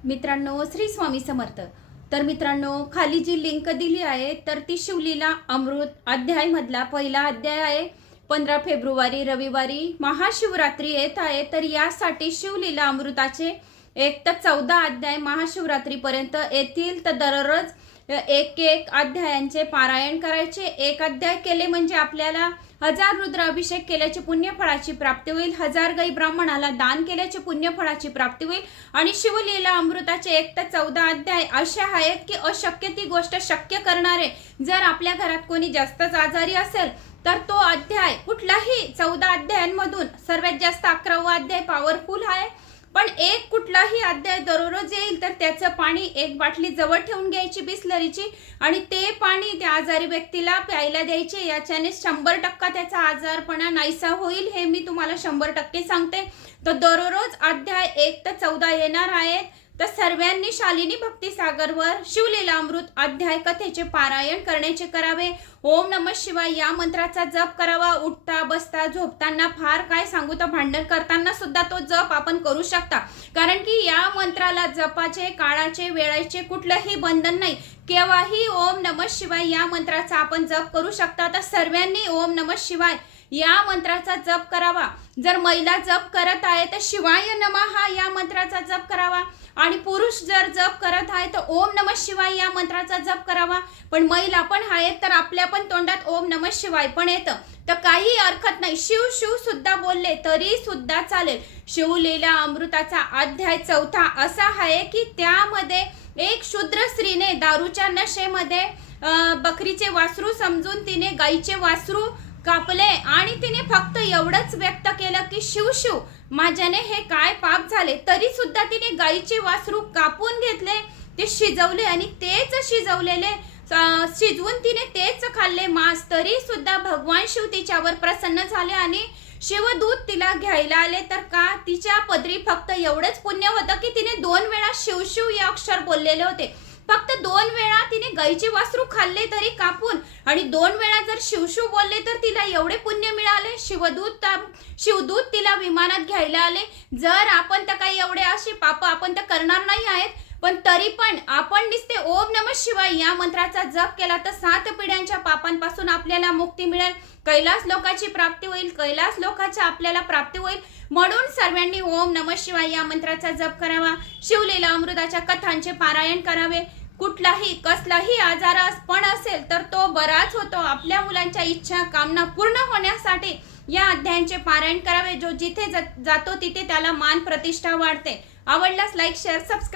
मित्रांनो, श्री स्वामी समर्थ। तर मित्रांनो, खाली जी लिंक दिली आहे तर ती शिवलीला अमृत अध्याय मधला पहिला अध्याय आहे। 15 फेब्रुवारी रविवारी महाशिवरात्री येत आहे, तर यासाठी शिवलीला अमृताचे 1 ते 14 अध्याय महाशिवरात्री पर्यंत येतील। तर दररोज एक अध्यायांचे पारायण करायचे। एक अध्याय केले म्हणजे आपल्याला 1000 रुद्राभिषेक केल्याची पुण्यफळाची प्राप्ती होईल, 1000 गाई ब्राह्मणाला दान केल्याची पुण्यफळाची प्राप्ती होईल। आणि शिवलीला अमृताचे 1 ते 14 अध्याय असे आहेत की अशक्य ती गोष्ट शक्य करणारे। जर आपल्या घरात कोणी जास्तच आजारी असेल तर तो अध्याय कुठलाही 14 अध्यायांमधून सर्वात जास्त 11वा अध्याय पॉवरफुल आहे, पण एक कुठलाही अध्याय दररोज येईल तर त्याचं पाणी एक बाटली जवळ ठेवून घ्यायची बिसलरीची आणि ते पाणी त्या आजारी व्यक्तीला प्यायला द्यायचे। याच्याने 100% त्याचा आजारपणा नाहीसा होईल, हे मी तुम्हाला 100% सांगते। तर दररोज अध्याय 1 ते 14 येणार आहेत, तर सर्वांनी शालिनी भक्ती सागरवर शिवलीला अमृत अध्याय कथेचे पारायण करण्याचे करावे। ओम नमः शिवाय या मंत्राचा जप करावा। उठता बसता झोपताना, फार काय सांगू तर भांडण करताना सुद्धा तो जप आपण करू शकता, कारण की या मंत्राला जपाचे काळाचे वेळेचे कुठलेही बंधन नाही। केव्हाही ओम नमः शिवाय या मंत्राचा आपण जप करू शकता। तर सर्वांनी ओम नमः शिवाय या मंत्राचा जप करावा। जर महिला जप करत आहे तर शिवाय नमः हा या मंत्राचा जप करावा, आणि पुरुष जर जप करत आहे तर ओम नमः शिवाय या मंत्राचा जप करावा। पण महिला पण आहेत तर आपल्या पण तोंडात ओम नमः शिवाय पण येतं, तर काही हरकत नाही। शिव शिव सुद्धा बोलले तरी सुद्धा चालेल। शिवलीला अमृताचा अध्याय 4 असा आहे की त्यामध्ये एक शूद्र स्त्रीने दारूच्या नशेमध्ये बकरीचे वासरू समजून तिने गाईचे वासरू कापले आणि तिने फक्त एवढंच व्यक्त केलं की शिव शिव माझ्याने हे काय पाप झाले, तरी सुद्धा तिने गाईचे वासरू कापून घेतले, ते शिजवले आणि तेच शिजवलेले शिजवून तिने तेच खाल्ले मांस, तरी सुद्धा भगवान शिव तिच्यावर प्रसन्न झाले आणि शिवदूत तिला घ्यायला आले। तर का तिच्या पदरी फक्त एवढंच पुण्य होतं की तिने 2 वेळा शिव शिव या अक्षर बोललेले होते। फक्त 2 वेळा तिने गाईचे वासरू खाल्ले तरी कापून, आणि 2 वेळा जर शिवशिव बोलले तर तिला एवढे पुण्य मिळाले। शिवदूत तिला विमानात घ्यायला आले। जर आपण तर काही एवढे अशी पाप आपण तर करणार नाही आहेत, पण तरी पण आपण नुसते ओम नमः शिवाय या मंत्राचा जप केला तर 7 पिढ्यांच्या पापांपासून आपल्याला मुक्ती मिळेल, कैलास लोकाची प्राप्ती होईल, कैलास लोकाची आपल्याला प्राप्ती होईल। म्हणून सर्वांनी ओम नमः शिवाय या मंत्राचा जप करावा। शिवलीला अमृताच्या कथांचे पारायण करावे। कुठलाही कसलाही आजार पण असेल तर तो बराच होतो। आपल्या मुलांच्या इच्छा कामना पूर्ण होण्यासाठी या अध्यायांचे पारायण करावे। जो जिथे जातो तिथे त्याला मान प्रतिष्ठा वाढते। आवडल्यास लाईक शेअर सबस्क्राईब